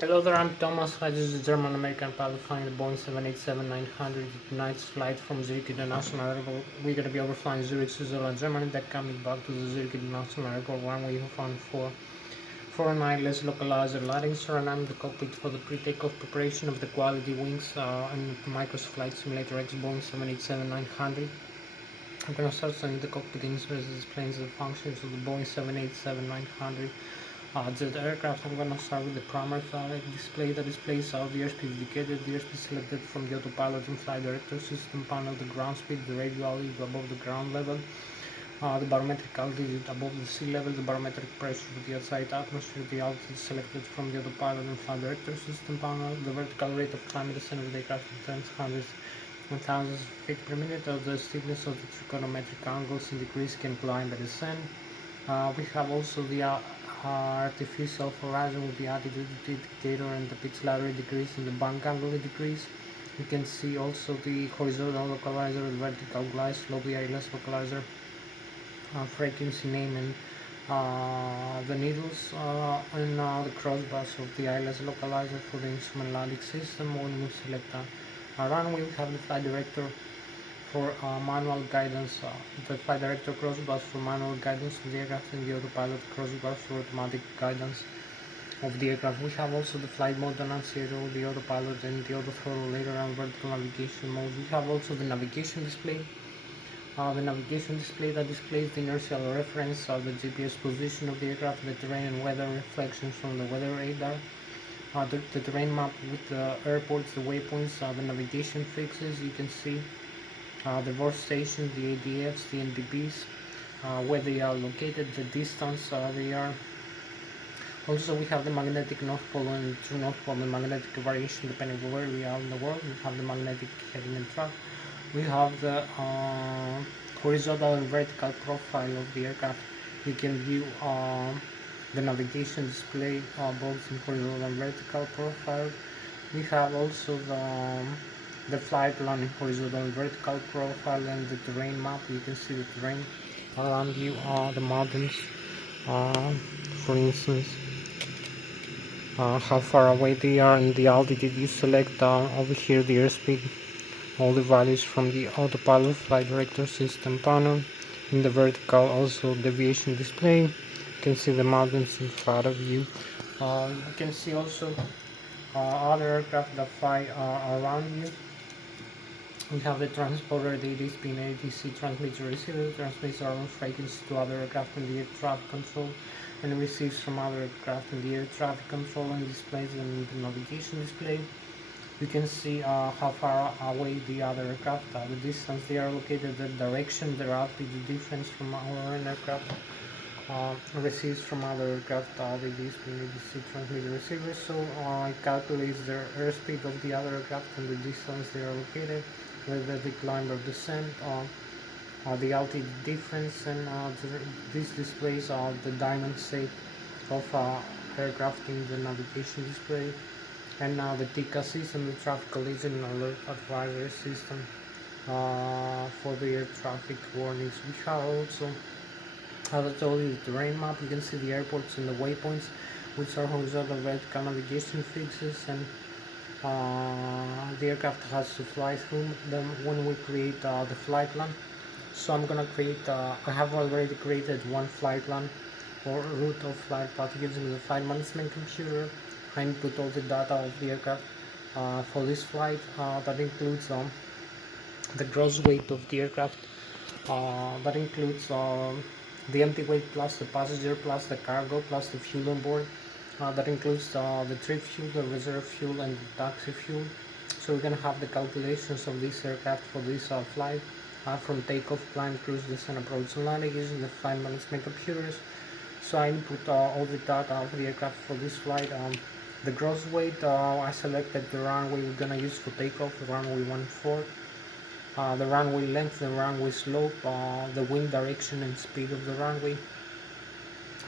Hello there, I'm Thomas. This is the German-American pilot flying the Boeing 787-900 tonight's flight from Zurich International Airport. We're going to be overflying Zurich, Switzerland, Germany, then coming back to the Zurich International Airport, runway 449. Let's localize the lighting, Suriname, the cockpit for the pre-takeoff preparation of the quality wings and Microsoft Flight Simulator X Boeing 787-900. I'm going to start setting the cockpit instruments displays the functions of the Boeing 787-900. The aircraft, I'm going to start with the primary flight display. The displays are the airspeed indicated, the airspeed selected from the autopilot and flight director system panel, the ground speed, the radio altitude above the ground level, the barometric altitude above the sea level, the barometric pressure of the outside atmosphere, the altitude selected from the autopilot and flight director system panel, the vertical rate of climate descent of the aircraft in hundreds and thousands of feet per minute, of the steepness of the trigonometric angles in decrease can climb the descent. We have also the artificial horizon with the altitude indicator and the pitch ladder decrease and the bank angle decrease. You can see also the horizontal localizer, the vertical glide slope, the Lszh localizer, frequency name, and the needles and the crossbars of the Lszh localizer for the instrument landing system. When we select a runway, we have the flight director for manual guidance, the flight director crossbars for manual guidance of the aircraft, and the autopilot crossbars for automatic guidance of the aircraft. We have also the flight mode annunciator, the autopilot, and the auto throttle later, and vertical navigation mode. We have also the navigation display. The navigation display that displays the inertial reference, the GPS position of the aircraft, the terrain and weather reflections from the weather radar, the terrain map with the airports, the waypoints, the navigation fixes. You can see the work stations, the ADFs, the NDBs, where they are located, the distance they are. Also, we have the magnetic north pole and true north pole, the magnetic variation depending on where we are in the world. We have the magnetic heading and track. We have the horizontal and vertical profile of the aircraft. You can view the navigation display both in horizontal and vertical profile. We have also the flight plan in horizontal and vertical profile and the terrain map. You can see the terrain around you, the mountains, uh, for instance, how far away they are, and the altitude. You select over here the airspeed, all the values from the autopilot flight director system panel. In the vertical, also deviation display. You can see the mountains in front of you. You can see also other aircraft that fly around you. We have the transponder, the ADSP and ADC transmitter receiver, transmits our own frequency to other aircraft in the air traffic control and receives from other aircraft in the air traffic control and displays them in the navigation display. You can see how far away the other aircraft, the distance they are located, the direction, their altitude difference from our own aircraft. Receives from other aircraft, the ADSP and ADC transmitter receiver, so it calculates the airspeed of the other aircraft and the distance they are located, whether they climb or descend, the altitude difference, and this displays the diamond shape of aircraft in the navigation display, and the TICA system, the traffic collision alert advisory system for the air traffic warnings. We have also, as I told you, the terrain map. You can see the airports and the waypoints, which are horizontal vertical navigation fixes, and the aircraft has to fly through them when we create the flight plan. So I'm gonna create, I have already created one flight plan or route of flight path using the flight management computer. I input all the data of the aircraft for this flight. That includes the gross weight of the aircraft. That includes the empty weight plus the passenger plus the cargo plus the fuel on board. That includes the trip fuel, the reserve fuel, and the taxi fuel. So we're going to have the calculations of this aircraft for this flight from takeoff, climb, cruise, descent, approach, and landing using the flight management computers. So I input all the data of the aircraft for this flight. The gross weight, I selected the runway we're going to use for takeoff, the runway 14. The runway length, the runway slope, the wind direction and speed of the runway,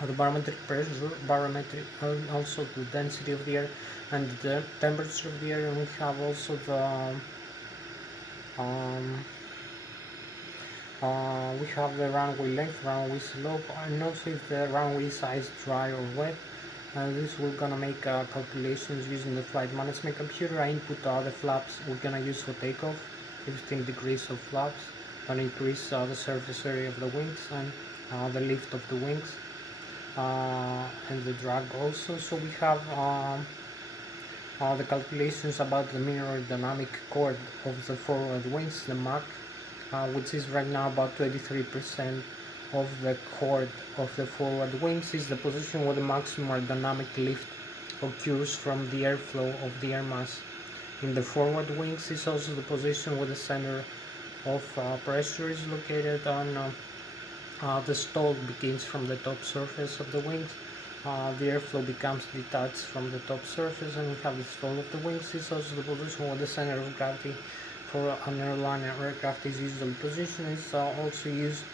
the barometric pressure, barometric, also the density of the air and the temperature of the air, and we have also the we have the runway length, runway slope, and also if the runway size dry or wet. This we're gonna make calculations using the flight management computer. I input the flaps we're gonna use for takeoff, 15 degrees of flaps, gonna increase the surface area of the wings and the lift of the wings and the drag also. So we have the calculations about the minimum aerodynamic chord of the forward wings, the Mach, which is right now about 23% of the chord of the forward wings, is the position where the maximum aerodynamic lift occurs from the airflow of the air mass. In the forward wings is also the position where the center of pressure is located on the stall begins from the top surface of the wings. The airflow becomes detached from the top surface, and we have the stall of the wings. This is also the position where the center of gravity for an airliner aircraft is usually positioned. It's also used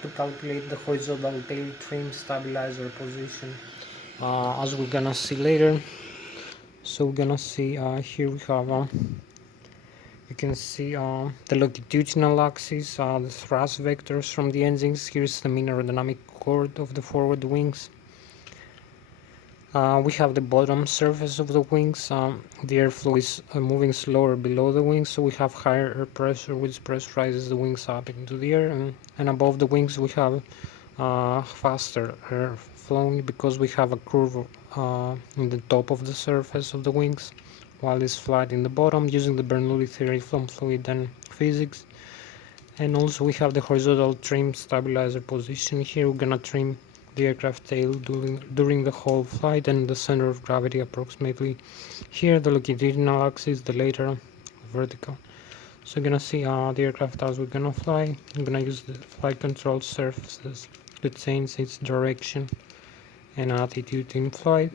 to calculate the horizontal tail trim stabilizer position, as we're gonna see later. So we're gonna see here we have you can see the longitudinal axis, the thrust vectors from the engines. Here's the mean aerodynamic chord of the forward wings. We have the bottom surface of the wings. The airflow is moving slower below the wings, so we have higher air pressure, which pressurizes the wings up into the air. And above the wings, we have faster air flowing because we have a curve in the top of the surface of the wings, while it's flat in the bottom, using the Bernoulli theory from fluid and physics. And also we have the horizontal trim stabilizer position. Here we're gonna trim the aircraft tail during the whole flight, and the center of gravity approximately here, the longitudinal axis, the lateral vertical. So you're gonna see the aircraft as we're gonna fly. I'm gonna use the flight control surfaces to change its direction and attitude in flight.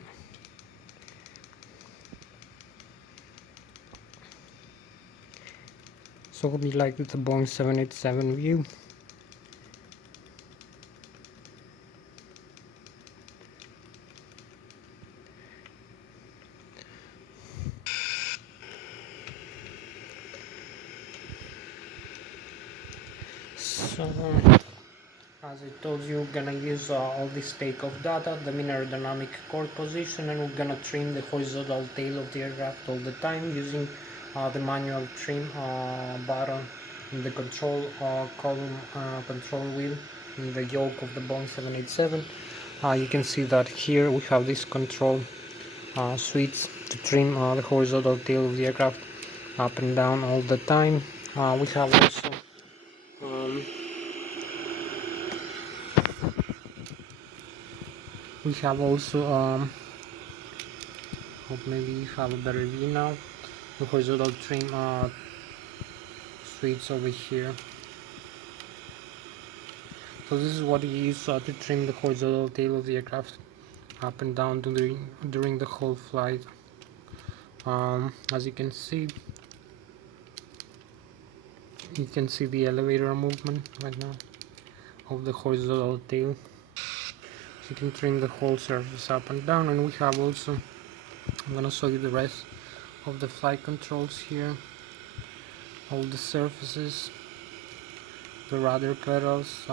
So we'll be like the Boeing 787 view. So as I told you, we're gonna use all this takeoff data, the mean aerodynamic chord position, and we're gonna trim the horizontal tail of the aircraft all the time using the manual trim button in the control column control wheel in the yoke of the Boeing 787. You can see that here we have this control switch to trim the horizontal tail of the aircraft up and down all the time. We have also hope maybe you have a better view now, the horizontal trim switch over here. So this is what you use to trim the horizontal tail of the aircraft up and down during the whole flight. As you can see the elevator movement right now of the horizontal tail. So you can trim the whole surface up and down, and we have also, I'm gonna show you the rest of the flight controls here, all the surfaces, the rudder pedals.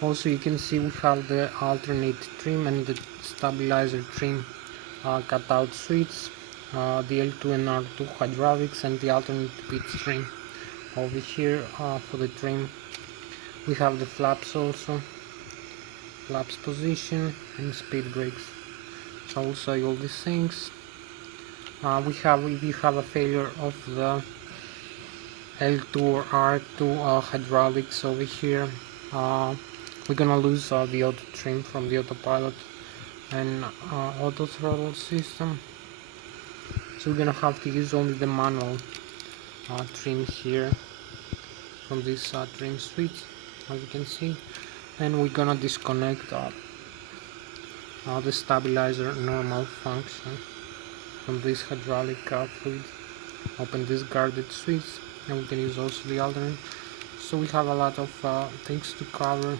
Also you can see we have the alternate trim and the stabilizer trim cutout switch, the L2 and R2 hydraulics, and the alternate pitch trim over here. For the trim we have the flaps also, flaps position and speed brakes. So I will show you all these things. If you have a failure of the L2 or R2 hydraulics over here, we're gonna lose the auto trim from the autopilot and auto throttle system, so we're gonna have to use only the manual trim here from this trim switch, as you can see. And we're gonna disconnect the stabilizer normal function from this hydraulic fluid, open this guarded switch, and we can use also the alternate. So we have a lot of things to cover.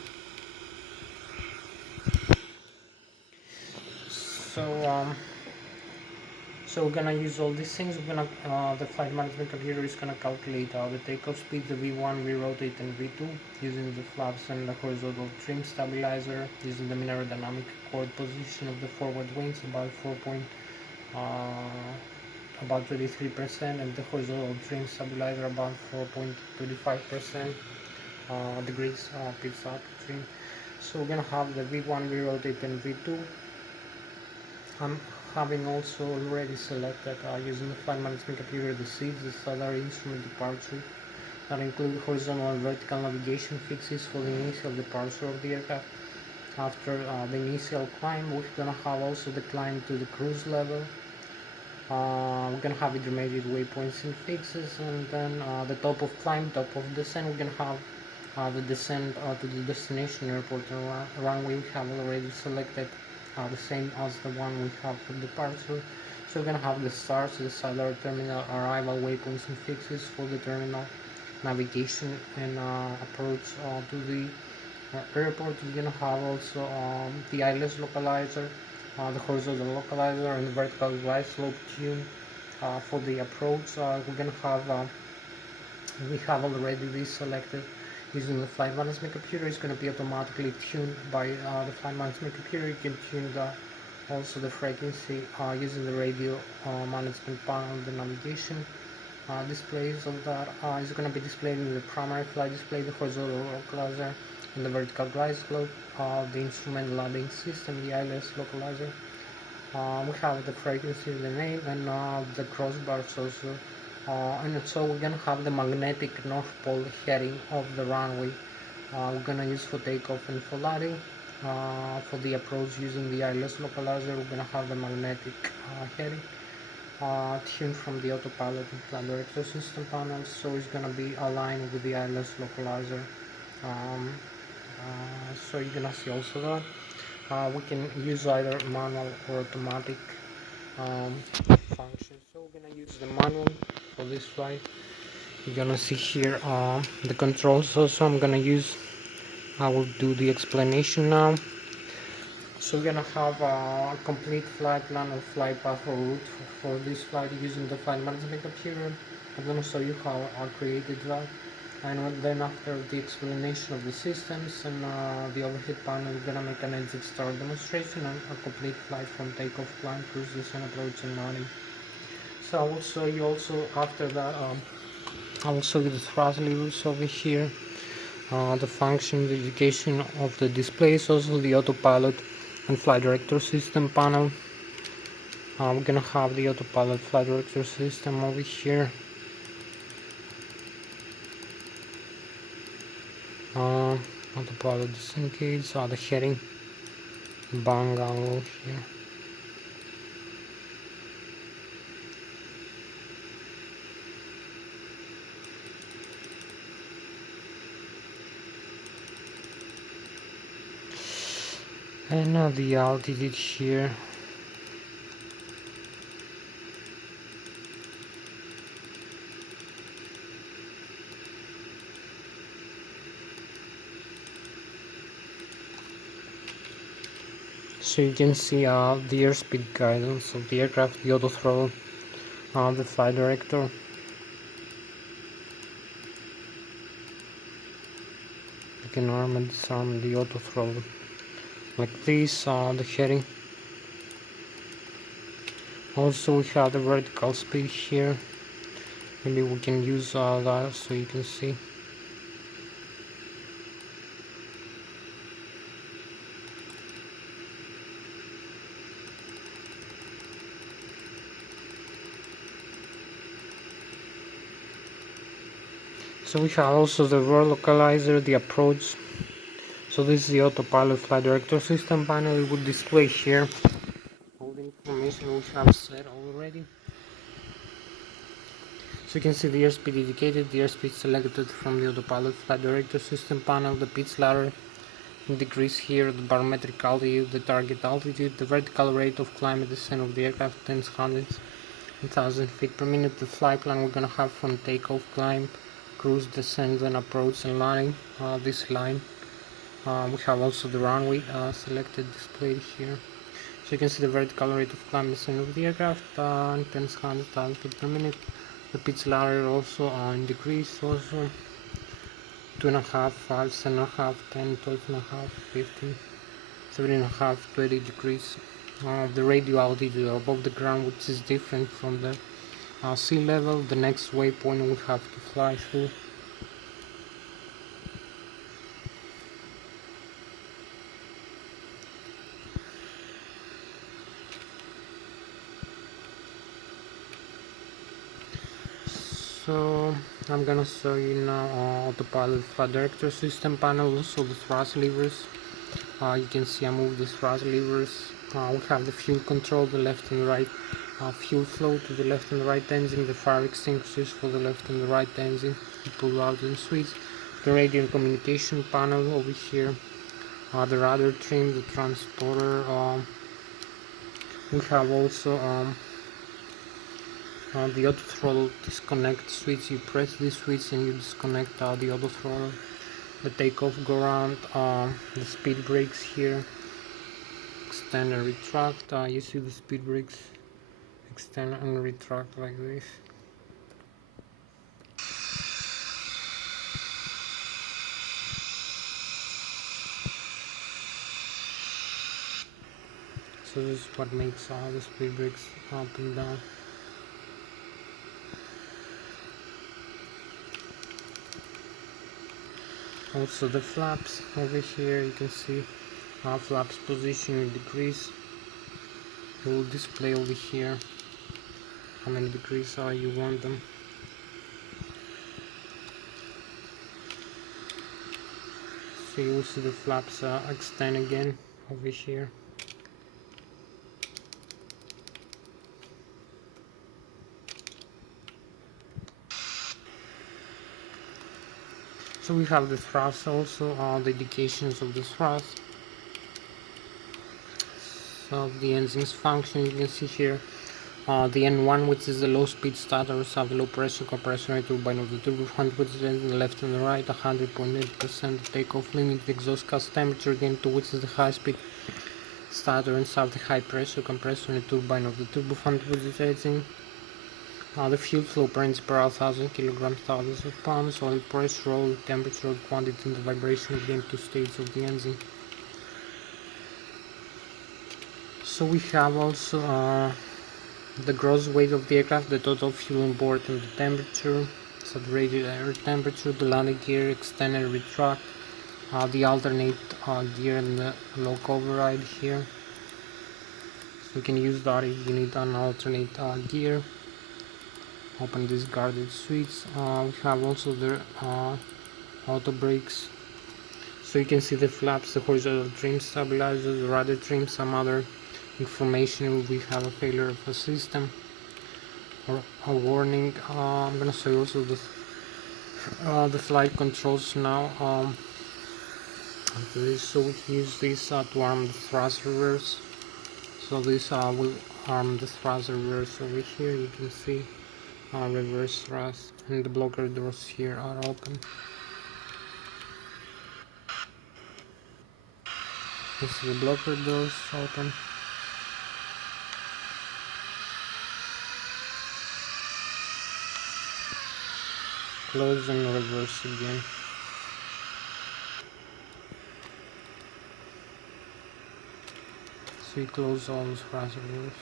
So So we're gonna use all these things. We're gonna the flight management computer is gonna calculate the takeoff speed, the V1, V-rotate, and V2 using the flaps and the horizontal trim stabilizer, using the aerodynamic chord position of the forward wings about about 23%, and the horizontal trim stabilizer about 4.25% degrees pitch up trim. So we're gonna have the V1, V-rotate, and V2. I'm having also already selected using the flight management computer the seats, the salary instrument departure that include horizontal and vertical navigation fixes for the initial departure of the aircraft. After the initial climb, we're gonna have also the climb to the cruise level. We're gonna have intermediate waypoints and fixes, and then the top of climb, top of descent. We're gonna have the descent to the destination airport and runway. We have already selected the same as the one we have for departure. So we're gonna have the stars, the cellular terminal arrival waypoints and fixes for the terminal navigation and approach to the airport. We're gonna have also the ILS localizer, the horizontal localizer, and the vertical glide slope tune for the approach. We're gonna have we have already this selected using the flight management computer. It's going to be automatically tuned by the flight management computer. You can tune also the frequency using the radio management panel, the navigation displays of that is going to be displayed in the primary flight display, the horizontal localizer, and the vertical glide slope, the instrument landing system, the ILS localizer. We have the frequency, the name, and the crossbars also. And so we're gonna have the magnetic north pole heading of the runway. We're gonna use for takeoff and for landing. For the approach using the ILS localizer, we're gonna have the magnetic heading tuned from the autopilot and flight director system panels. So it's gonna be aligned with the ILS localizer. So you're gonna see also that. We can use either manual or automatic function. So we're gonna use the manual for this flight. You're gonna see here the controls also. I will do the explanation now. So we're gonna have a complete flight plan or flight path or route for this flight using the flight management computer. I'm gonna show you how I created that, and then after the explanation of the systems and the overhead panel, we're gonna make an exit start demonstration and a complete flight from takeoff, climb, cruise, descent, approach, and landing. So I will show you also after that. I will show you the thrust levers over here, the function, the indication of the displays, also the autopilot and flight director system panel. We're gonna have the autopilot flight director system over here. Autopilot disengage, the heading, bang angle here. And now the altitude here. So you can see the airspeed guidance of the aircraft, the auto throttle, the flight director. You can arm and disarm the auto throttle like this, the heading. Also we have the vertical speed here. Maybe we can use that so you can see. So we have also the roll localizer, the approach. So this is the autopilot flight director system panel. It will display here all the information we have set already. So you can see the airspeed indicated, the airspeed selected from the autopilot flight director system panel, the pitch ladder in degrees here, the barometric altitude, the target altitude, the vertical rate of climb and descent of the aircraft, tens, hundreds, and 1,000 feet per minute, the flight plan we're gonna have from takeoff, climb, cruise, descent, then approach and landing, this line. We have also the runway selected, displayed here. So you can see the vertical rate of climb descent of the aircraft, 10,000 feet per minute. The pitch ladder also in decrease, also 2.5, 5, 7.5, 10, 12.5, 15, 17.5, 20 degrees. The radio altitude above the ground, which is different from the sea level. The next waypoint we have to fly through. So I'm gonna show you now autopilot flight director system panel, also the thrust levers. You can see I move the thrust levers. We have the fuel control, the left and right fuel flow to the left and right engine, the fire extinguishers for the left and the right engine, the pull out and switch, the radio and communication panel over here, the rudder trim, the transporter. We have also the auto throttle disconnect switch. You press this switch and you disconnect the auto throttle. The takeoff go around, the speed brakes here, extend and retract. You see the speed brakes extend and retract like this. So this is what makes the speed brakes up and down. Also the flaps over here, you can see flaps position will decrease. It will display over here how many degrees you want them. So you will see the flaps extend again over here. So we have the thrust also, the indications of the thrust. So the engine's function, you can see here the N1, which is the low speed starters, have low pressure compression rate turbine of the turbofan, which is in the left and the right, 100.8% takeoff limit, the exhaust gas temperature gain to which is the high speed starter and have the high pressure compression rate turbine of the turbofan, which is raising the fuel flow per inch per 1,000 kilograms, thousands of pounds, oil pressure, oil temperature, quantity, and the vibration of the M2 states of the engine. So we have also the gross weight of the aircraft, the total fuel on board, and the temperature, saturated air temperature, the landing gear, extend and retract, the alternate gear and the lock override here. So you can use that if you need an alternate gear. Open this guarded switch. We have also the auto brakes. So you can see the flaps, the horizontal trim stabilizer, the rudder trim, some other information if we have a failure of a system or a warning. I'm gonna show you also the flight controls now. So we use this to arm the thrust reverse. So this will arm the thrust reverse over here. You can see reverse thrust, and the blocker doors here are open. This is the blocker doors open. Close and reverse again. So we close all the thrust reverse.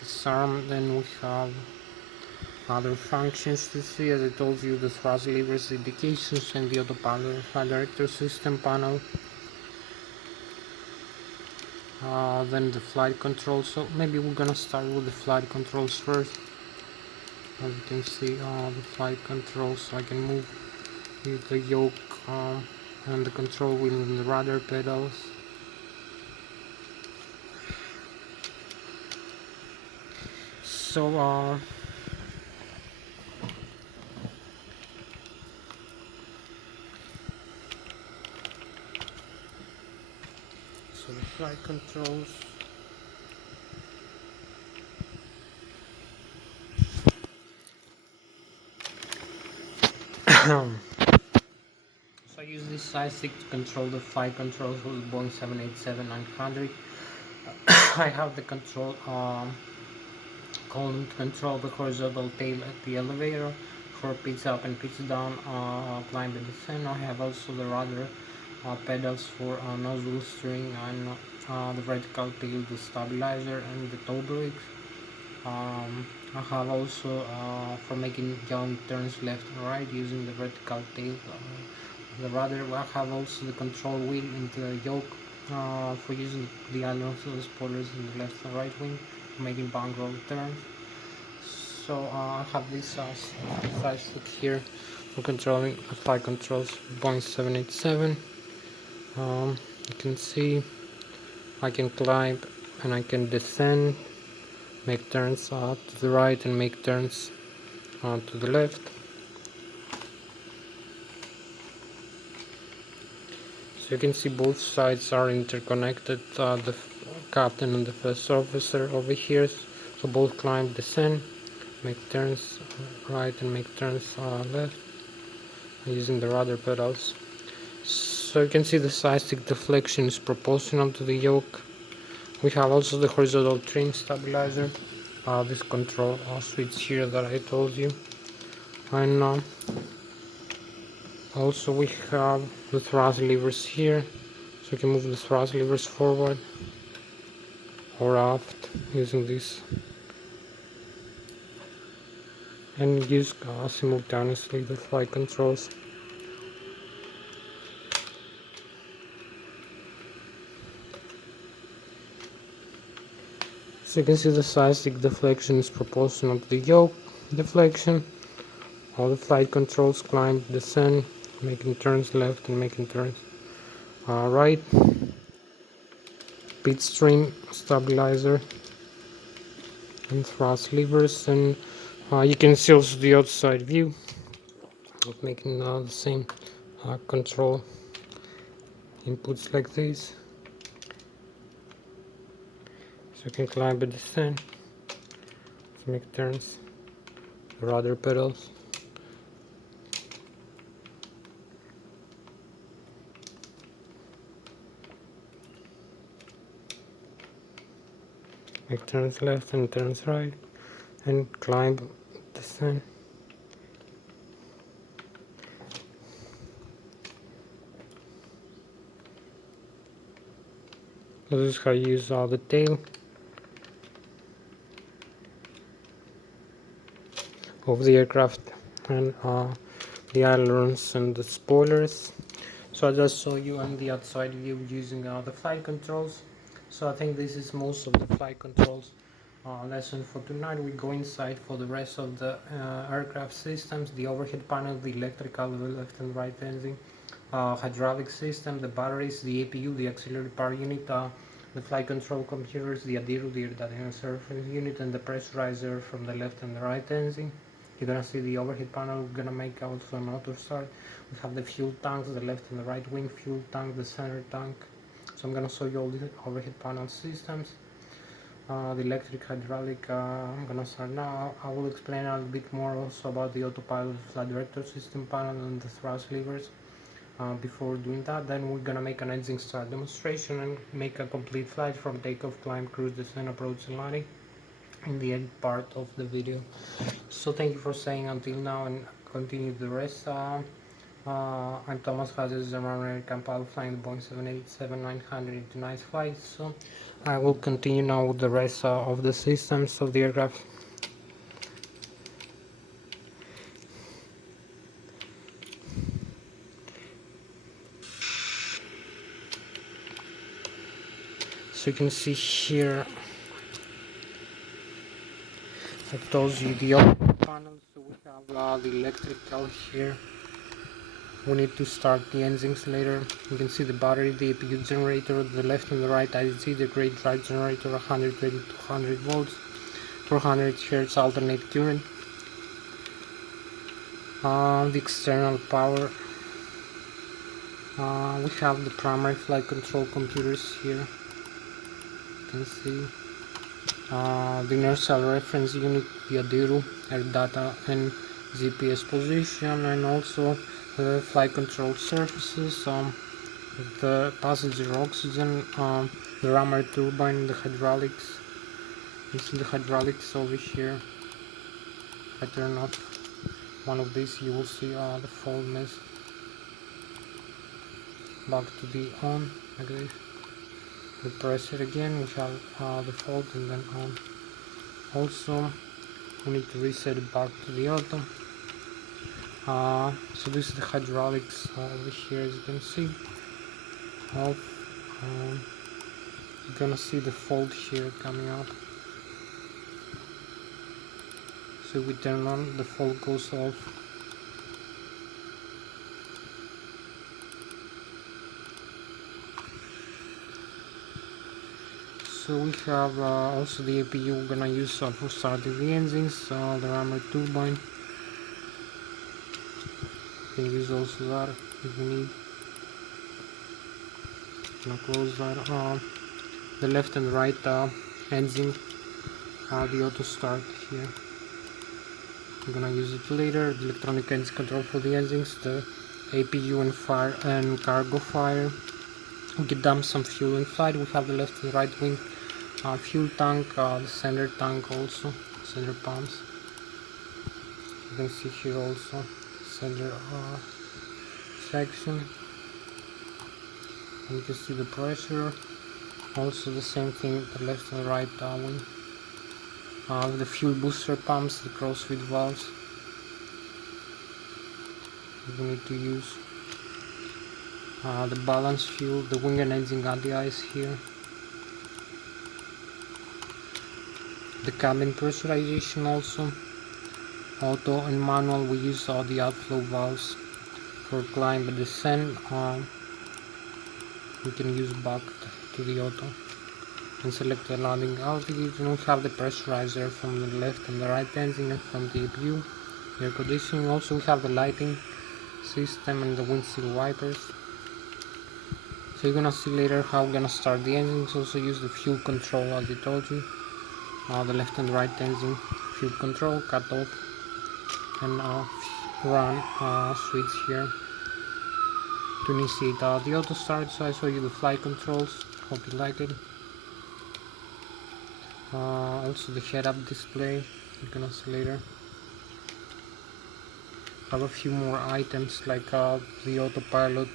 Disarm, then we have other functions to see. As I told you, the thrust levers, indications, and the autopilot flight director system panel. Then the flight controls. So maybe we're gonna start with the flight controls first. As you can see, the flight controls, so I can move with the yoke and the control wheel and the rudder pedals. So the flight controls. So I use use this side stick to control the flight controls for the Boeing 787-900. I have the control column to control the horizontal tail at the elevator for pitch up and pitch down, climb and descent. I have also the rudder pedals for nozzle steering and the vertical tail, the stabilizer and the toe brakes. I have also for making young turns left and right using the vertical tail, the rudder. I have also the control wheel and the yoke for using the ailerons of the spoilers in the left and right wing for making bank roll turns. So I have this side stick here for controlling the flight controls Boeing 787. You can see I can climb and I can descend, make turns to the right and make turns to the left. So you can see both sides are interconnected, the captain and the first officer over here, so both climb, descend, make turns right and make turns left using the rudder pedals. So you can see the side stick deflection is proportional to the yoke. We have also the horizontal trim stabilizer, this control switch here that I told you, and also we have the thrust levers here, so you can move the thrust levers forward or aft using this, and use simultaneously the flight controls. So you can see the side stick deflection is proportional to the yoke deflection. All the flight controls, climb, descend, making turns left and making turns right. Pitch trim stabilizer and thrust levers, and you can see also the outside view of making the same control inputs like this. So you can climb and descend, make turns, rudder pedals. Make turns left and turns right, and climb, descend. So this is how you use the tail of the aircraft and the ailerons and the spoilers. So I just saw you on the outside view using the flight controls. So I think this is most of the flight controls lesson for tonight. We go inside for the rest of the aircraft systems, the overhead panel, the electrical, the left and right engine, hydraulic system, the batteries, the APU, the auxiliary power unit, the flight control computers, the ADIRU, the air data surface unit, and the pressurizer from the left and the right engine. You're gonna see the overhead panel. We're gonna make also an auto start. We have the fuel tanks, the left and the right wing fuel tank, the center tank. So I'm gonna show you all the overhead panel systems. The electric, hydraulic, I'm gonna start now. I will explain a little bit more also about the autopilot flight director system panel and the thrust levers. Before doing that, then we're gonna make an engine start demonstration and make a complete flight from takeoff, climb, cruise, descent, approach, and landing in the end part of the video. So thank you for staying until now and continue the rest. I'm Thomas Hatsios, I'm an American pilot flying the Boeing 787-900 in tonight's flight. So I will continue now with the rest of the systems of the aircraft. So you can see here, I told you the overhead panel. So we have the electrical here. We need to start the engines later. You can see the battery, the APU generator, the left and the right IDC, the great drive generator, 120 to 200 volts, 400 Hz alternate current. The external power. We have the primary flight control computers here. You can see the inertial reference unit, the ADIRU, air data and GPS position, and also the flight control surfaces, the passenger oxygen, the rammer turbine, the hydraulics. You see the hydraulics over here. If I turn off one of these, you will see the fault mess. Back to the on, like this. We press it again, we have the fault and then on. Also, we need to reset it back to the auto. So this is the hydraulics over here, as you can see. Off. You're gonna see the fault here coming up. So we turn on, the fault goes off. So we have also the APU we're gonna use for starting the engines, the rammer turbine. You can use also that if you need. Gonna close that. The left and right engine, the auto start here. I'm gonna use it later. The electronic engine control for the engines, the APU and fire and cargo fire. We can dump some fuel in flight. We have the left and right wing fuel tank, the center tank also, center pumps. You can see here also center section. And you can see the pressure. Also the same thing, the left and right wing. The fuel booster pumps, the crossfeed valves. We need to use the balance fuel, the wing and engine anti-ice here. The cabin pressurization also. Auto and manual, we use the outflow valves for climb and descent. We can use back to the auto and select the landing altitude. And we have the pressurizer from the left and the right engine and from the APU. Air conditioning, also we have the lighting system and the windshield wipers. So you're gonna see later how we're gonna start the engines. Also use the fuel control as I told you. The left and right engine fuel control, cut off and run switch here to initiate the auto start. So I show you the flight controls, hope you like it. Also the head-up display, you're gonna see later. Have a few more items like the autopilot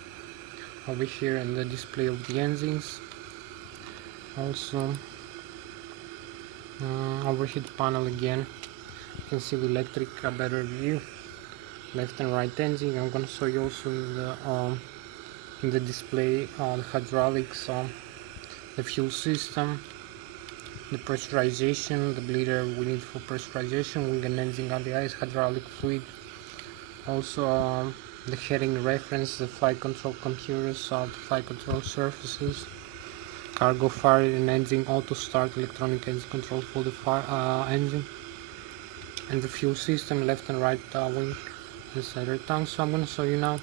over here and the display of the engines. Also overhead panel again, you can see the electric better view, left and right engine. I'm gonna show you also in the display the hydraulics, the fuel system, the pressurization, the bleeder we need for pressurization, wing and engine on the ice, hydraulic fluid. Also the heading reference, the flight control computers, the flight control surfaces, cargo fire and engine auto start, electronic engine control for the fire engine, and the fuel system, left and right wing and center tank. So I'm going to show you now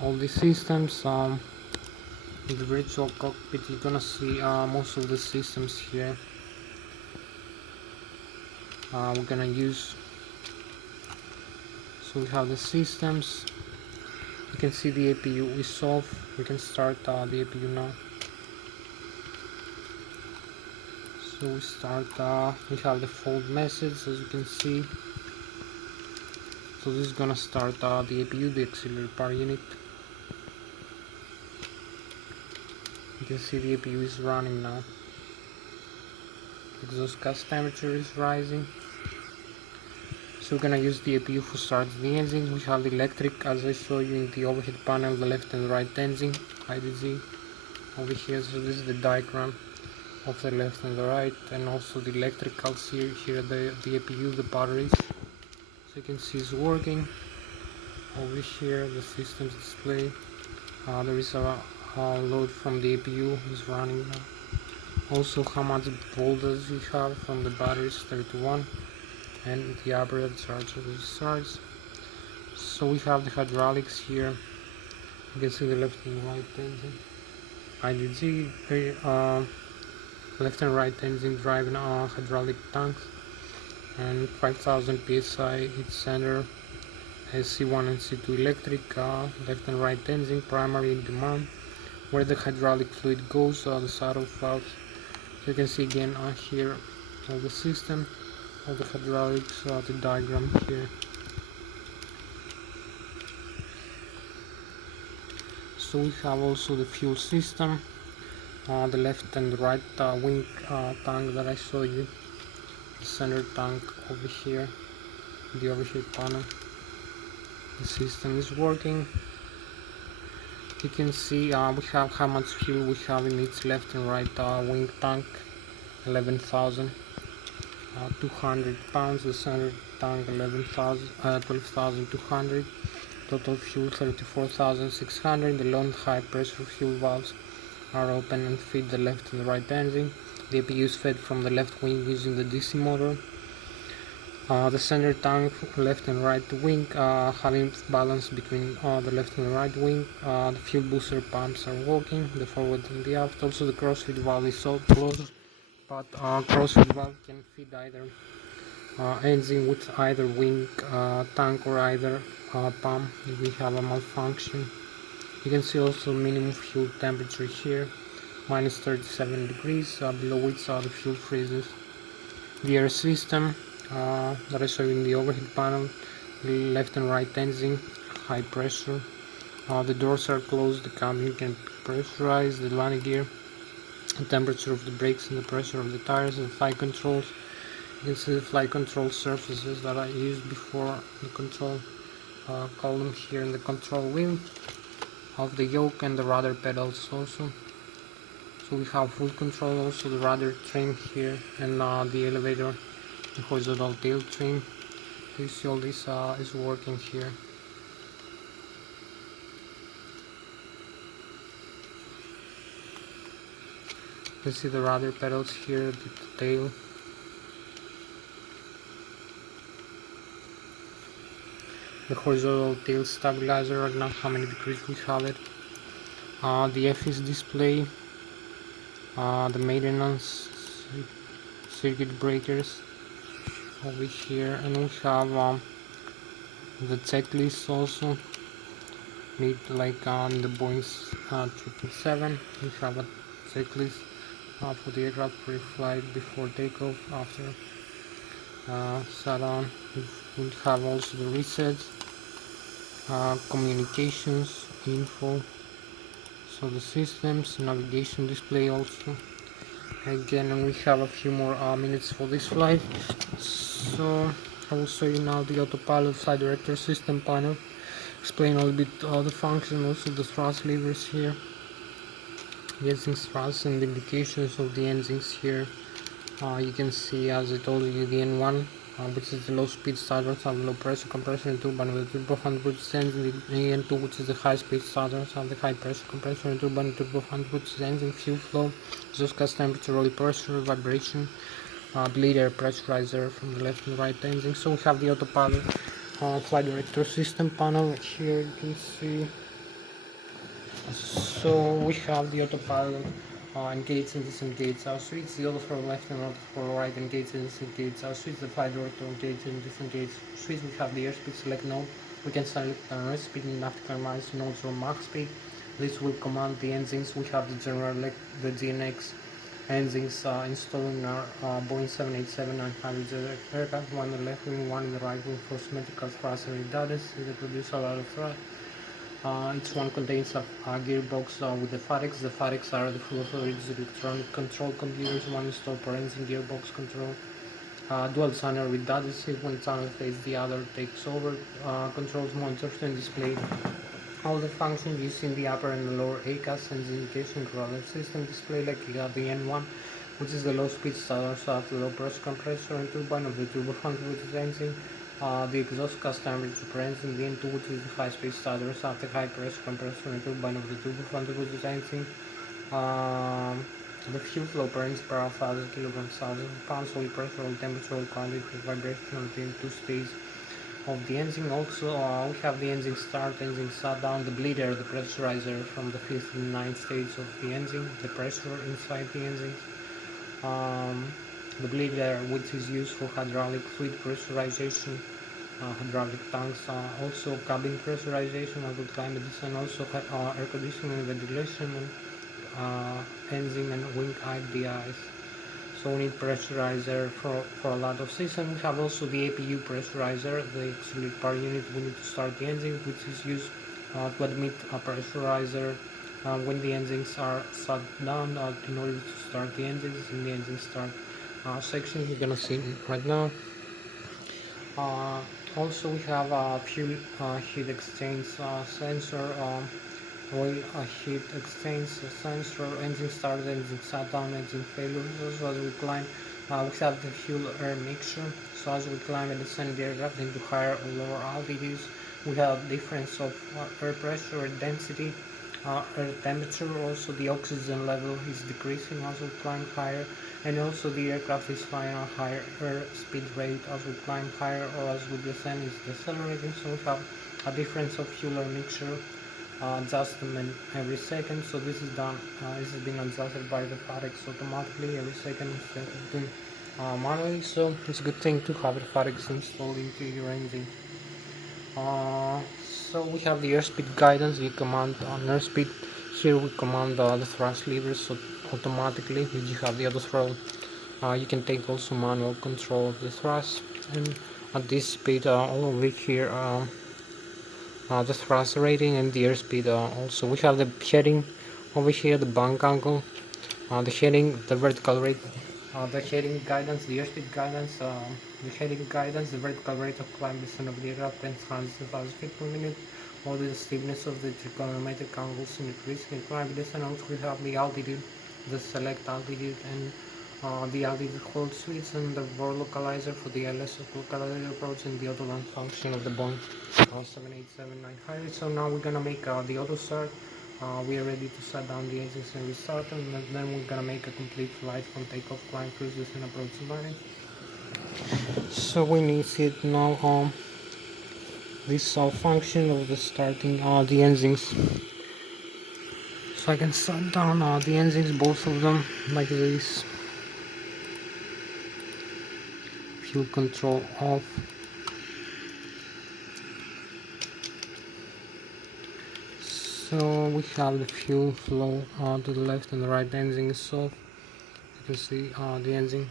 all these systems. In the virtual cockpit you're going to see most of the systems here. We're going to use, so we have the systems. You can see the APU is off. We can start the APU now. So we start, we have the fault message as you can see. So this is gonna start the APU, the auxiliary power unit. You can see the APU is running now. Exhaust gas temperature is rising. So we're gonna use the APU for starting the engine. We have the electric as I show you in the overhead panel, the left and right engine, IDZ over here. So this is the diagram of the left and the right, and also the electricals here the APU, the batteries. So you can see it's working. Over here the systems display, there is a load from the APU is running now. Also how much voltage you have from the batteries, 31, and the average charge of the discharge. So we have the hydraulics here. You can see the left and right engine, IDZ, left and right engine driving hydraulic tanks, and 5000 psi heat center C1 and C2 electric, left and right engine, primary in demand, where the hydraulic fluid goes, the saddle valves. You can see again here all the system, all the hydraulics, the diagram here. So we have also the fuel system, the left and right wing tank that I showed you, the center tank over here, the overhead panel. The system is working. You can see we have how much fuel we have in its left and right wing tank, 11,200 pounds. The center tank 12,200. Total fuel 34,600. The low and high pressure fuel valves are open and feed the left and right engine. The APU is fed from the left wing using the DC motor. The center tank, left and right wing, having balance between the left and right wing. The fuel booster pumps are working, the forward and the aft. Also the crossfeed valve is so closed, but crossfeed valve can feed either engine with either wing tank or either pump if we have a malfunction. You can see also minimum fuel temperature here, minus 37 degrees, below which the fuel freezes. The air system that I show you in the overhead panel, left and right engine, high pressure. The doors are closed, the cabin can be pressurized, the landing gear, the temperature of the brakes and the pressure of the tires, and the flight controls. You can see the flight control surfaces that I used before the control column here in the control wheel of the yoke and the rudder pedals also. So we have full control, also the rudder trim here, and the elevator, the horizontal tail trim. You see all this is working here. You see the rudder pedals here, the tail. The horizontal tail stabilizer, right now how many degrees we have it. The FS display, the maintenance circuit breakers over here, and we have the checklist also. Like on the Boeing 777, we have a checklist for the aircraft pre-flight, before takeoff, after shutdown. We have also the resets, communications, info, so the systems, navigation display also. Again, and we have a few more minutes for this flight, so I will show you now the autopilot flight director system panel, explain a little bit the function, also the thrust levers here, the engine thrust and the indications of the engines here. You can see, as I told you, the N1, which is the low speed starters, have low pressure compressor and turbine with the turbofan root engine. The N2, which is the high speed starters, have the high pressure compressor and turbine turbofan root engine. Fuel flow, exhaust gas temperature, oil pressure, vibration, bleed air pressurizer from the left and right engine. So we have the autopilot flight director system panel here. You can see. So we have the autopilot engage and disengage our switch, the auto for left and auto for right, engage and disengage our switch, the flight director engage and disengage switch. We have the airspeed select node. We can select rest speed and after minus nodes or max speed. This will command the engines. We have the general the GNX engines installed in our Boeing 787 and hybrid aircraft, one in the left wing, one in the right wing for symmetrical thrust and redundancy. They produce a lot of thrust. Each one contains a gearbox with the FAREX. The FAREX are the full authority electronic control computers, one installed per engine gearbox control. Dual channel redundancy, one channel faces the other takes over, controls, monitors and display all the functions using the upper and the lower ACAS and the indication controller system display, like you got the N1, which is the low speed starter, so the low pressure compressor and turbine of the turbofan with the engine. The exhaust gas temperature per engine, the N2, which is the high speed starter, so the high pressure compressor and turbine of the turbofan with the engine. The fuel flow per engine per 1,000 kilograms, 1,000 pounds, oil pressure, oil temperature, oil quantity, vibration of the two stages of the engine. Also we have the engine start, engine shutdown, the bleed air, the pressurizer from the 5th and 9th stage of the engine, the pressure inside the engine, the bleed air, which is used for hydraulic fluid pressurization, hydraulic tanks, also cabin pressurization, I will climate this, and also air conditioning, ventilation, and engine and wing IDIs. So we need pressurizer for a lot of systems. We have also the APU pressurizer, the auxiliary power unit. We need to start the engine, which is used to admit a pressurizer when the engines are shut down in order to start the engines. In the engine start section you're gonna see right now. Uh, Also we have a fuel heat exchange sensor, oil heat exchange sensor, engine start, engine shutdown, engine failure. Also as we climb, we have the fuel air mixture. So as we climb and descend the aircraft into higher or lower altitudes, we have difference of air pressure, air density, air temperature. Also the oxygen level is decreasing as we climb higher, and also the aircraft is flying a higher air speed rate as we climb higher, or as we descend is decelerating. So we have a difference of fuel air mixture adjustment every second. So this is done, this is being adjusted by the FAREX automatically every second instead of doing manually. So it's a good thing to have the FAREX installed into your engine. So we have the airspeed guidance. We command on airspeed. Here we command the thrust levers, so automatically if you have the auto throttle, you can take also manual control of the thrust. And at this speed, all over here, the thrust rating and the airspeed. Also we have the heading over here, the bank angle, the heading, the vertical rate, the heading guidance, the airspeed guidance, the heading guidance, the vertical rate of climb descent of the aircraft, 10,000 feet per minute, or the steepness of the trigonometric angles in increasing climb descent. Also we have the altitude, the select altitude, and the altitude hold switch, and the VOR localizer for the Lszh localizer approach, and the auto land function of the Boeing 787-900. So now we're gonna make the auto start. We are ready to shut down the engines and restart them, and then we're gonna make a complete flight from takeoff, climb, cruises, and approach landing. So we need it now. This function of the starting the engines. So I can shut down the engines, both of them, like this. Fuel control off. So we have the fuel flow to the left and the right engine is off. You can see the engine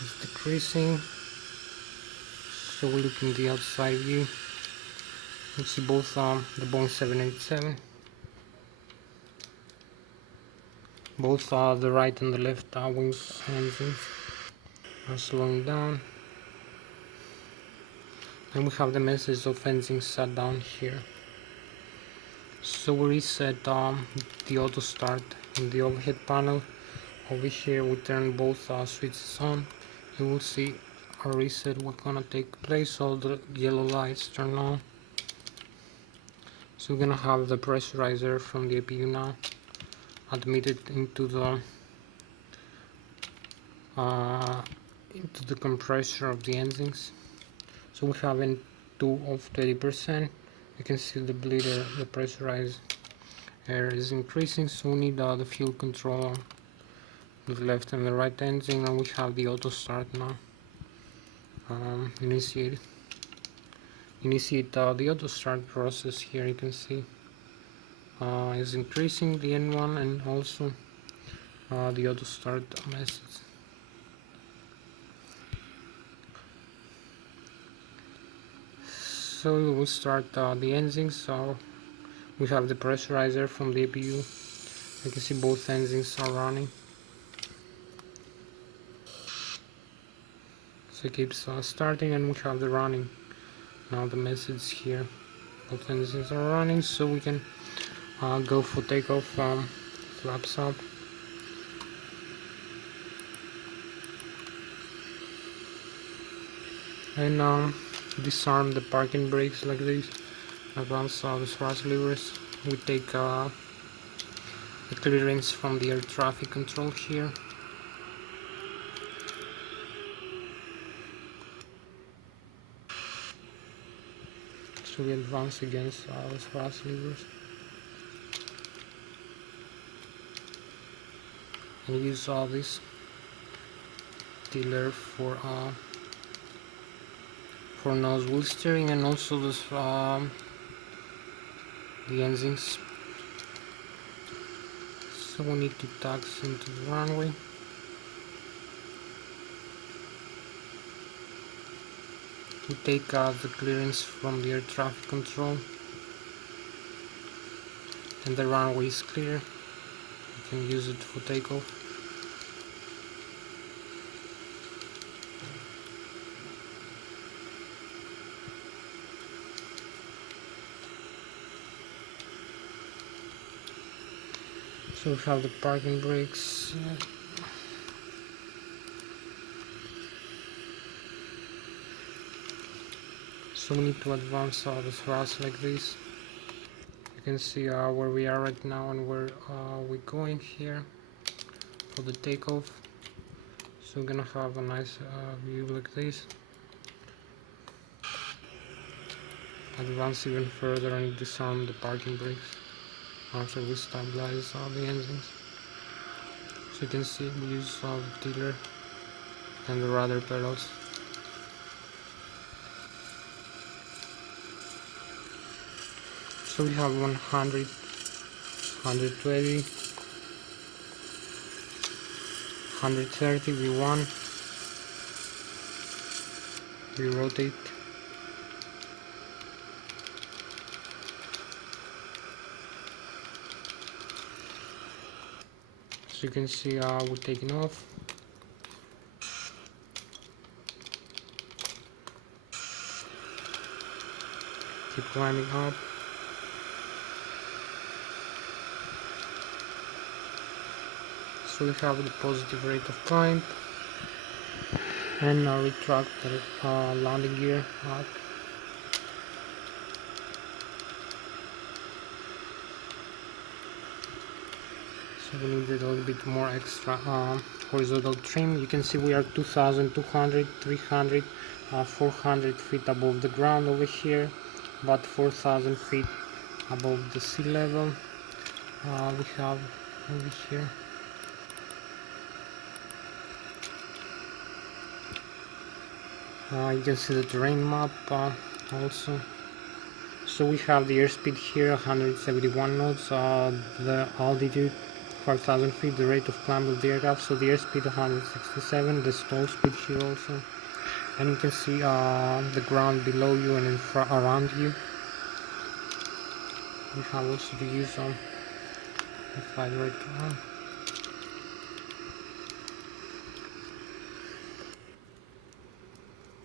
is decreasing. So we look in the outside view. You see both the Boeing 787, both the right and the left wing engines are slowing down. And we have the message of engine shut down here. So we reset the auto start in the overhead panel. Over here we turn both switches on. You will see a reset will gonna take place. All the yellow lights turn on. So we're gonna have the pressurizer from the APU now admitted into the compressor of the engines. So we have in 2 of 30%. You can see the bleeder, the pressurized air is increasing. So we need the fuel control on the left and the right engine, and we have the auto start now. Initiate the auto start process. Here you can see is increasing the N1 and also the auto start message. So we will start the engines. So we have the pressurizer from the APU. You can see both engines are running. So it keeps starting, and we have the running. Now the message here, both engines are running, so we can go for takeoff. Flaps up. And disarm the parking brakes like this. Advance the thrust levers. We take the clearance from the air traffic control here. So we advance against the thrust levers and use this tiller for for nose wheel steering and also this, the engines. So we need to taxi into the runway. We take out the clearance from the air traffic control and the runway is clear. You can use it for takeoff. So we have the parking brakes. So we need to advance the thrust like this. You can see where we are right now and where we're going here for the takeoff. So we're gonna have a nice view like this. Advance even further and disarm the parking brakes after we stabilize the engines. So you can see the use of the tiller and the rudder pedals. So we have 100, 120, 130, V1, we rotate. So you can see we're taking off. Keep climbing up. So we have the positive rate of climb and now retract the landing gear up. So we need a little bit more extra horizontal trim. You can see we are 2200, 300, 400 feet above the ground over here, about 4000 feet above the sea level. We have over here. You can see the terrain map also. So we have the airspeed here 171 knots, the altitude 5000 feet, the rate of climb of the aircraft, so the airspeed 167, the stall speed here also, and you can see the ground below you and in front around you. We have also the use of the flight rate.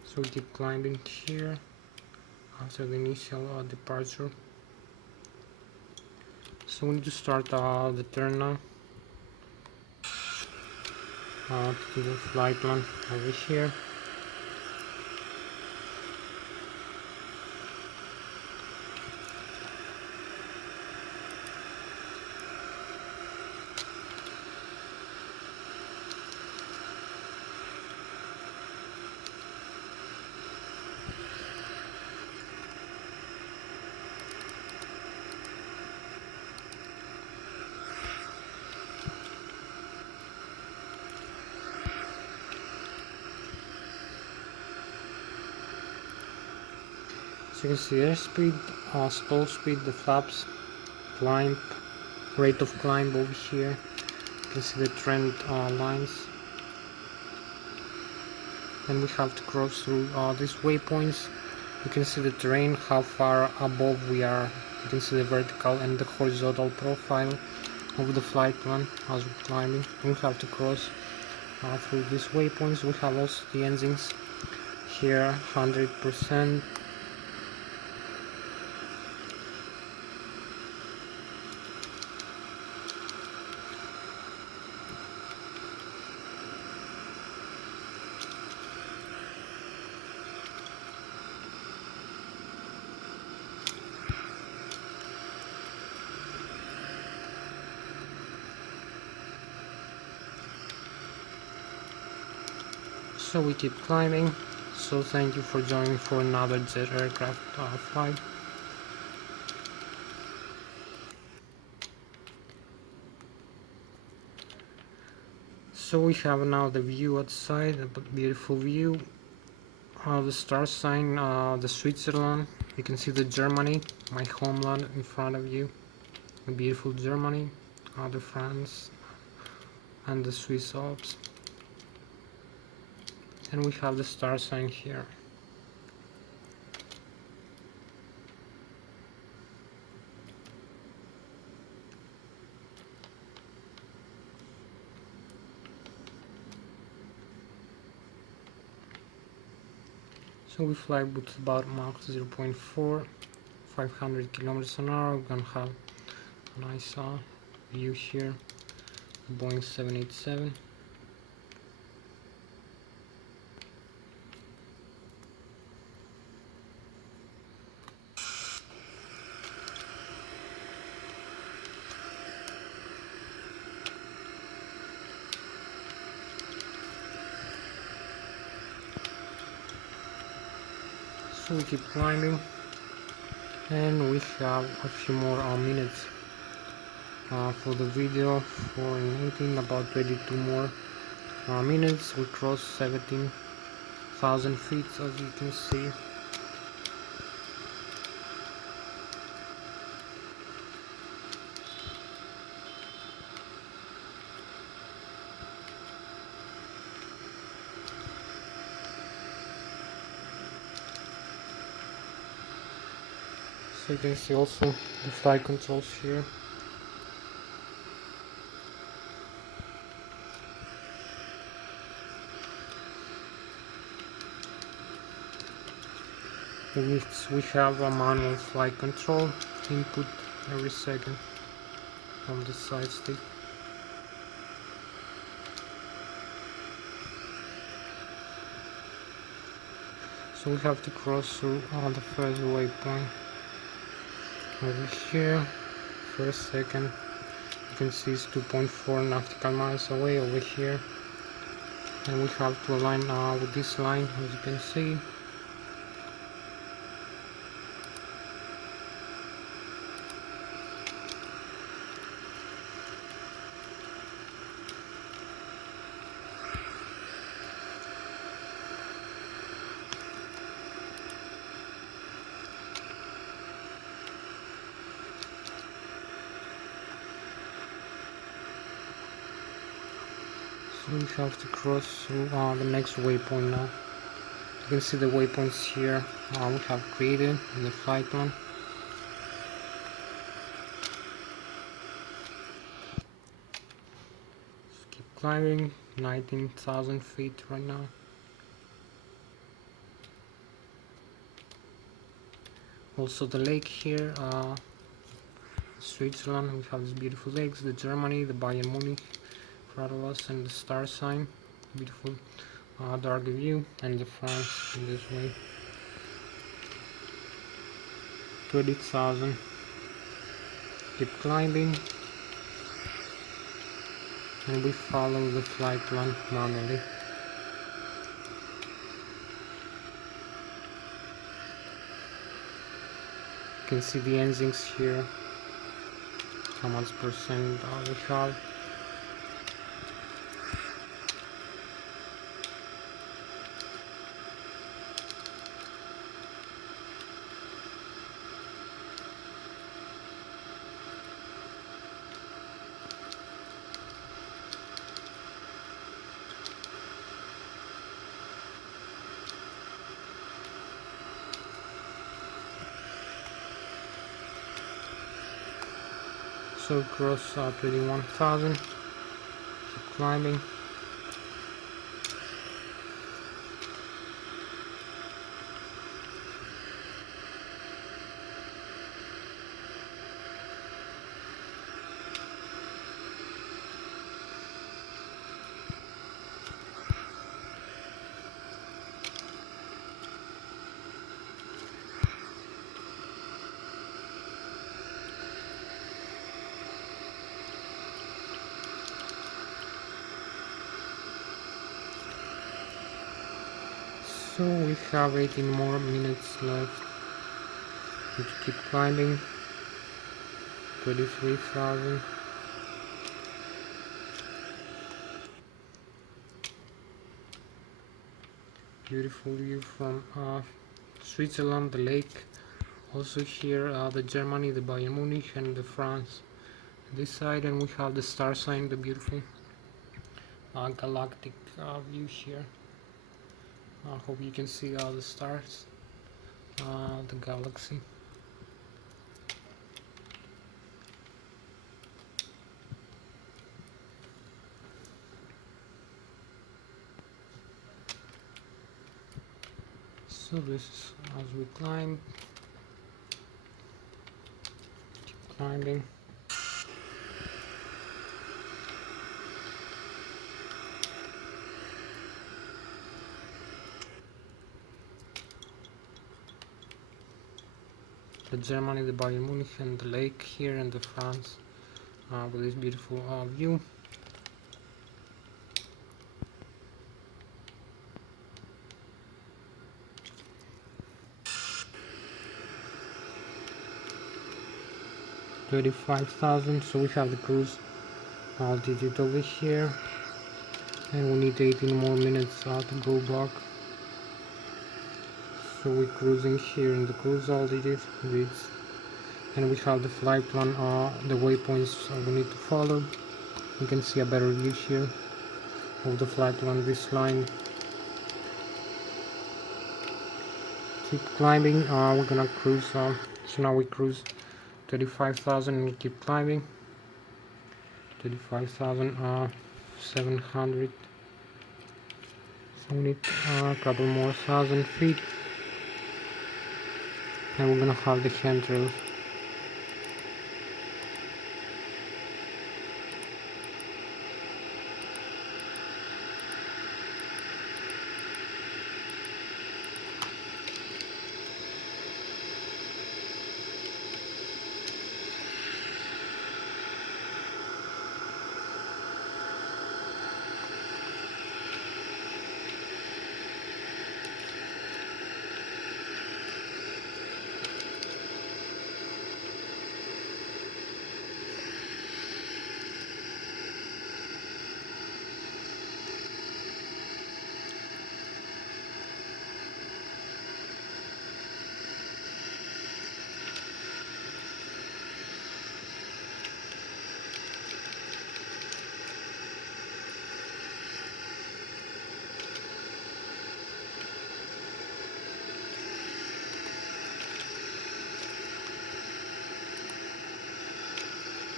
So we keep climbing here after the initial departure. So we need to start the turn now. To the flight plan over here. So you can see airspeed, stall speed, the flaps, climb, rate of climb over here. You can see the trend lines. And we have to cross through these waypoints. You can see the terrain, how far above we are. You can see the vertical and the horizontal profile of the flight plan as we're climbing. We have to cross through these waypoints. We have also the engines here 100%. So we keep climbing. So thank you for joining for another jet aircraft flight. So we have now the view outside, a beautiful view. The star sign, the Switzerland. You can see the Germany, my homeland, in front of you. The beautiful Germany, the France, and the Swiss Alps. And we have the star sign here. So we fly with about Mach 0.4, 500 kilometers an hour. We're gonna have a nice view here, Boeing 787. So we keep climbing, and we have a few more minutes for the video. For 18, about 22 more minutes. We cross 17,000 feet, as you can see. So you can see also the flight controls here. We have a manual flight control input every second from the side stick. So we have to cross through the first waypoint over here. First, second, you can see it's 2.4 nautical miles away over here, and we have to align with this line, as you can see. So we have to cross through the next waypoint now. You can see the waypoints here we have created in the flight plan. Just keep climbing, 19,000 feet right now. Also the lake here, Switzerland, we have these beautiful lakes, the Germany, the Bayern Munich in front of us, and the star sign, beautiful dark view, and the France in this way. 20,000. Keep climbing, and we follow the flight plan manually. You can see the engines here, how much percent we have. So cross 21,000, keep climbing. So we have 18 more minutes left. We keep climbing. 23,000. beautiful view from Switzerland, the lake. Also here the Germany, the Bayern Munich, and the France. This side, and we have the star sign, the beautiful galactic view here. I hope you can see all the stars, the galaxy. So this is as we climb, keep climbing. The Germany, the Bayern Munich, and the lake here, and the France with this beautiful view. $35,000. So we have the cruise altitude over here, and we need 18 more minutes to go back. So we're cruising here in the cruise altitude, and we have the flight plan, the waypoints we need to follow. You can see a better view here of the flight plan. This line, keep climbing. We're gonna cruise. So now we cruise 35,000 and we keep climbing. 35,700. So we need a couple more thousand feet, and we're gonna have the handrails.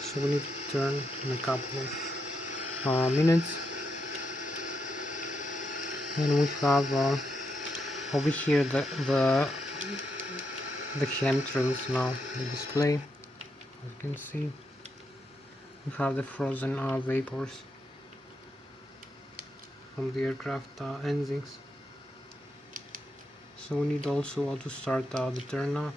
So we need to turn in a couple of minutes, and we have over here the chemtrails now, the display. As you can see, we have the frozen vapors from the aircraft engines. So we need also to start the turn now.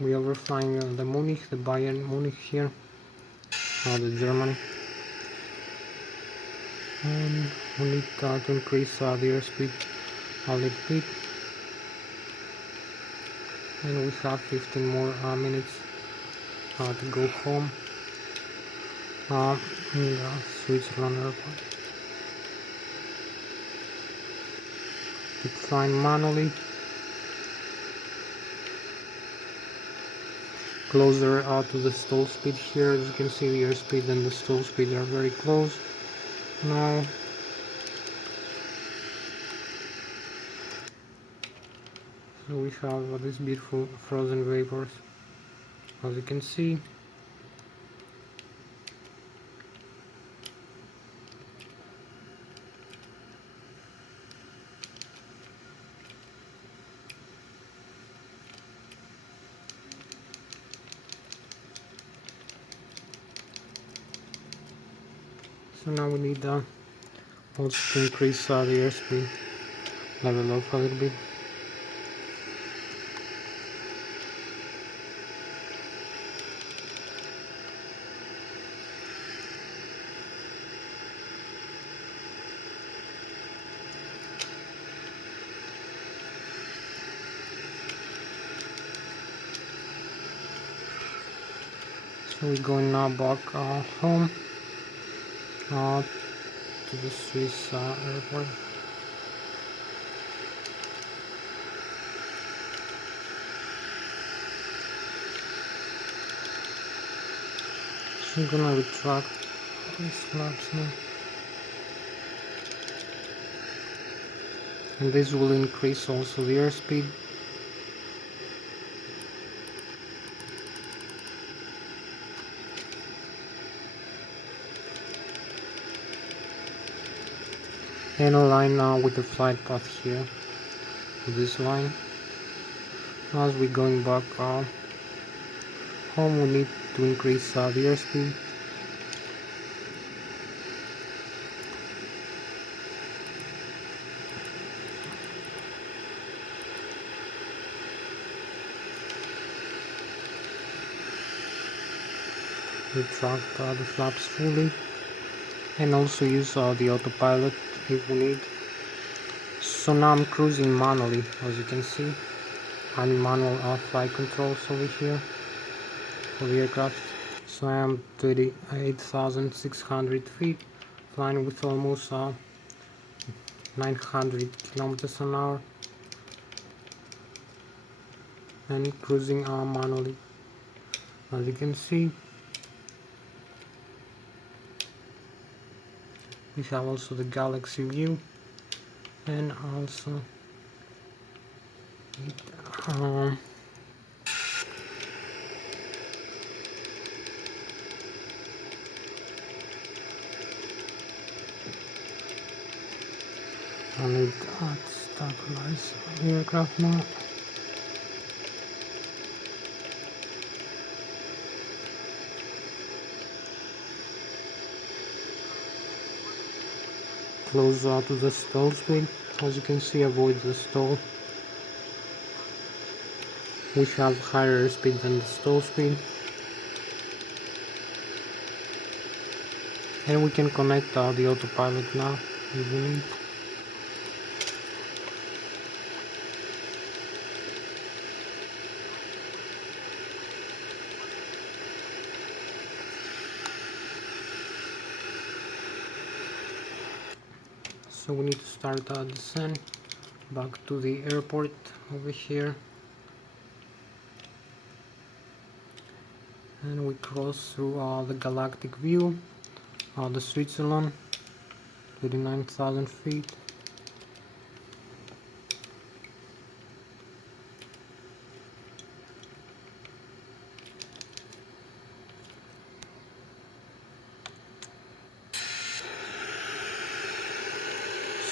We are flying the Munich, the Bayern Munich here, the German. And we need to increase the airspeed a little bit. And we have 15 more minutes to go home in the Switzerland airport. Keep flying manually. Closer to the stall speed here. As you can see, the airspeed and the stall speed are very close now. So we have these beautiful frozen vapors, as you can see. So now we need also to increase the airspeed level up a little bit. So we're going now back home to the Swiss airport. So I'm gonna retract these flaps now. And this will increase also the airspeed. And align now with the flight path here, with this line. As we're going back home, we need to increase the airspeed. Retract the flaps fully, and also use the autopilot if we need. So now I'm cruising manually, as you can see. And manual flight controls over here for the aircraft. So I am 38,600 feet, flying with almost 900 kilometers an hour, and cruising manually, as you can see. We have also the galaxy view, and also I need to stabilize the aircraft now. Close to the stall speed. As you can see, avoid the stall. We have higher speed than the stall speed. And we can connect the autopilot now if we need. So we need to start descent back to the airport over here, and we cross through the galactic view, the Switzerland, 39,000 feet.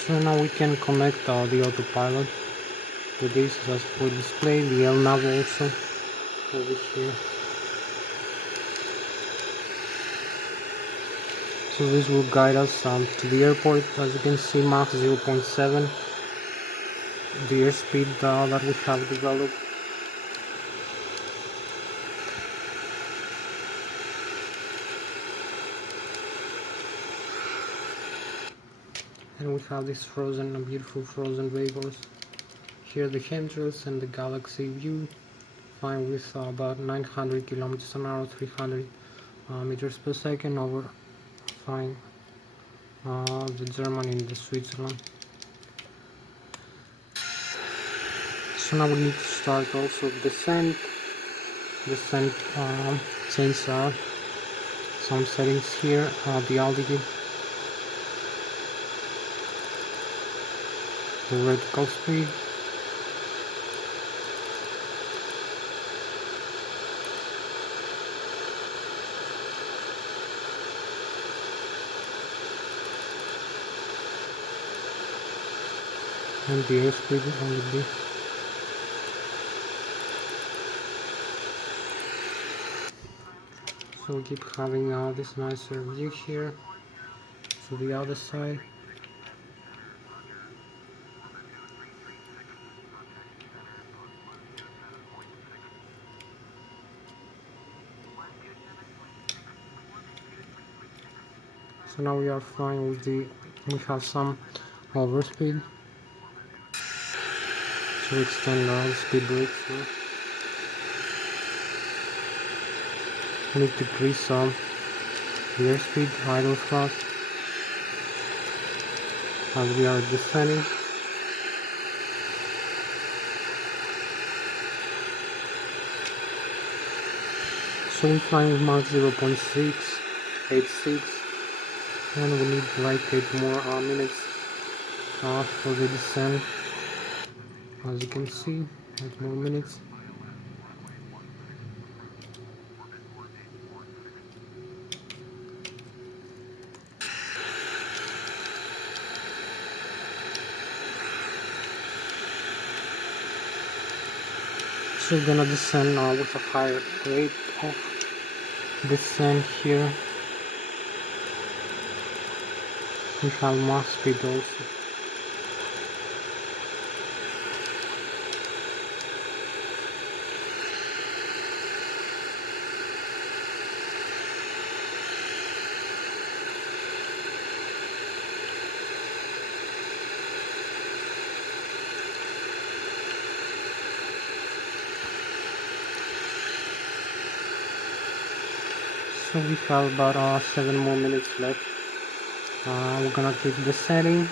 So now we can connect the autopilot to this as for display, the LNAV also over here. So this will guide us to the airport. As you can see, Mach 0.7, the airspeed that we have developed. And we have these beautiful frozen vapors. Here the chemtrails and the galaxy view, flying with about 900 kilometers an hour, 300 meters per second over flying the Germany and the Switzerland. So now we need to start also descent. Change some settings here, the altitude, the vertical speed, and the airspeed will be. So we keep having this nicer view here to the other side. So now we are flying with we have some overspeed. So extend the speed brakes now. need to decrease the airspeed, idle flat, as we are descending. So we flying with Mach 0.686, and we need like 8 more minutes for the descent. As you can see, 8 more minutes. So we're gonna descend with a higher rate of descent here. We have more speed also. So we have about 7 more minutes left. We're gonna keep descending.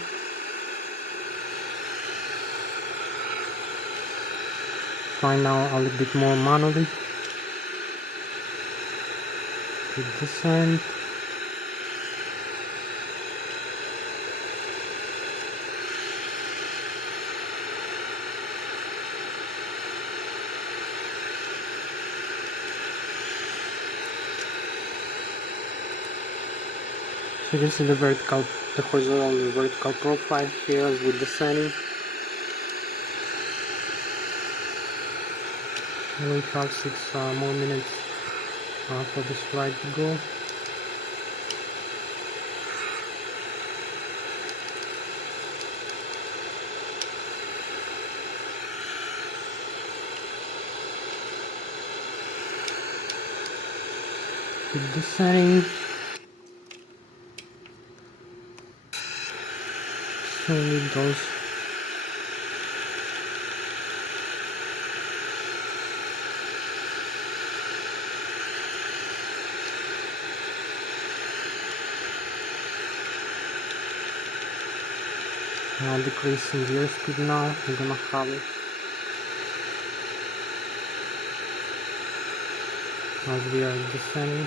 Fly now a little bit more manually. Keep descent. So you can see the horizontal and the vertical profile here as we're descending. And we have 6 more minutes for this flight to go. Keep descending. So we need those. Now decreasing the airspeed now. We're gonna have it as we are descending.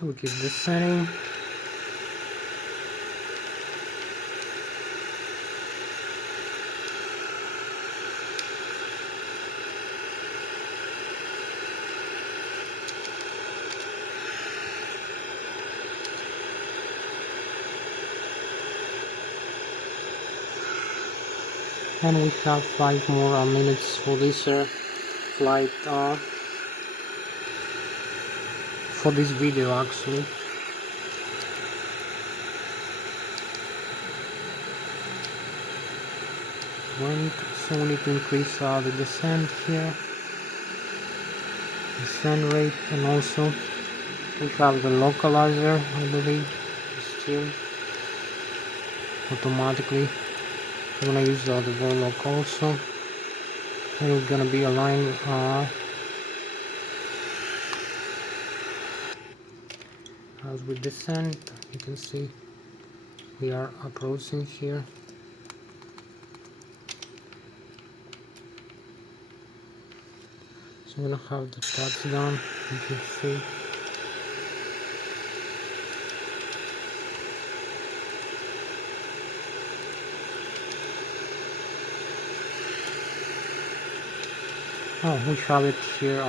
So we keep descending. And we have 5 more minutes for this flight, for this video actually. So we need to increase the descent here, descent rate, and also we have the localizer, I believe, steer automatically. I'm gonna use the Ilsloc also, and we're gonna be aligned as we descend. You can see we are approaching here. So I'm gonna have the touchdown, you can see. Oh, we have it here.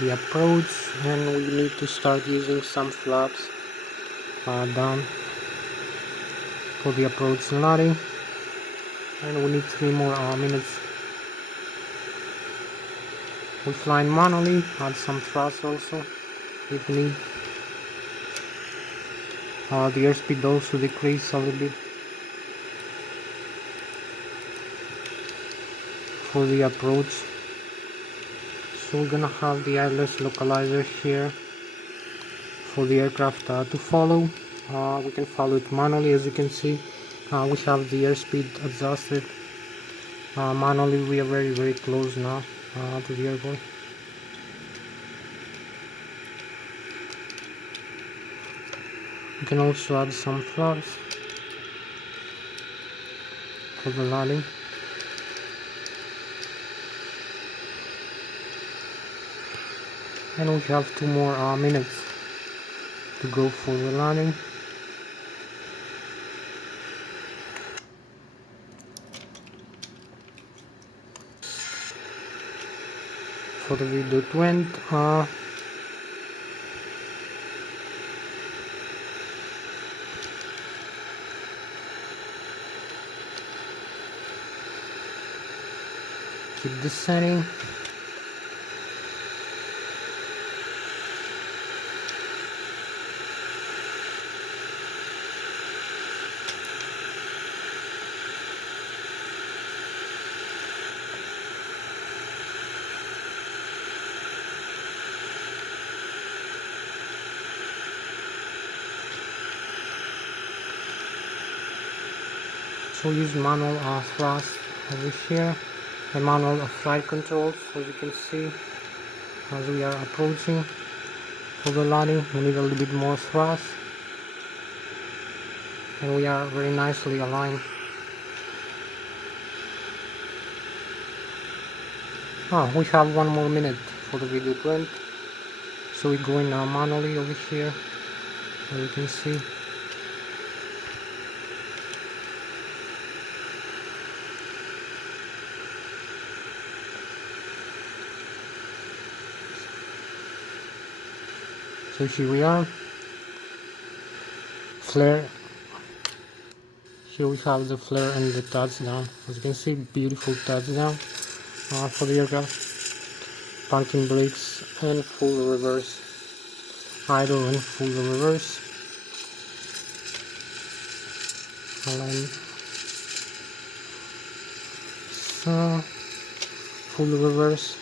The approach, and we need to start using some flaps down for the approach and landing, and we need 3 more minutes. We fly manually, add some thrust also if need. The airspeed also decrease a little bit for the approach. So we're gonna have the ILS localizer here for the aircraft to follow. We can follow it manually, as you can see. We have the airspeed adjusted manually. We are very close now to the airport. You can also add some flags for the landing. And we have 2 more minutes to go for the landing. For the video it went. Keep descending. So use manual thrust over here and manual flight controls, as you can see. As we are approaching for the landing, we need a little bit more thrust, and we are very nicely aligned. We have 1 more minute for the video to end. So we're going manually over here, as you can see. So here we are. Flare. Here we have the flare and the touchdown. As you can see, beautiful touchdown for the aircraft. Parking brakes and full reverse. Idle and full reverse. Align. So, full reverse.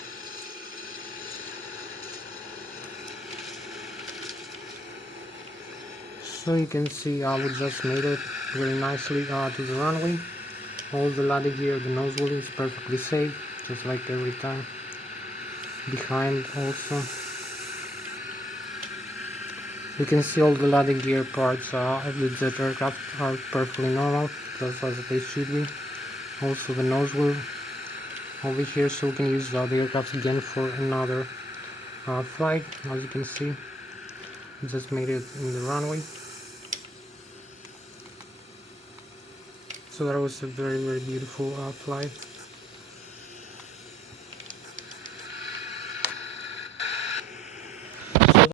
So you can see we just made it very nicely to the runway. All the landing gear, the nose wheel is perfectly safe, just like every time. Behind also. You can see all the landing gear parts of the jet aircraft are perfectly normal, just as they should be. Also the nose wheel over here, so we can use the aircraft again for another flight. As you can see, we just made it in the runway. So that was a very beautiful flight.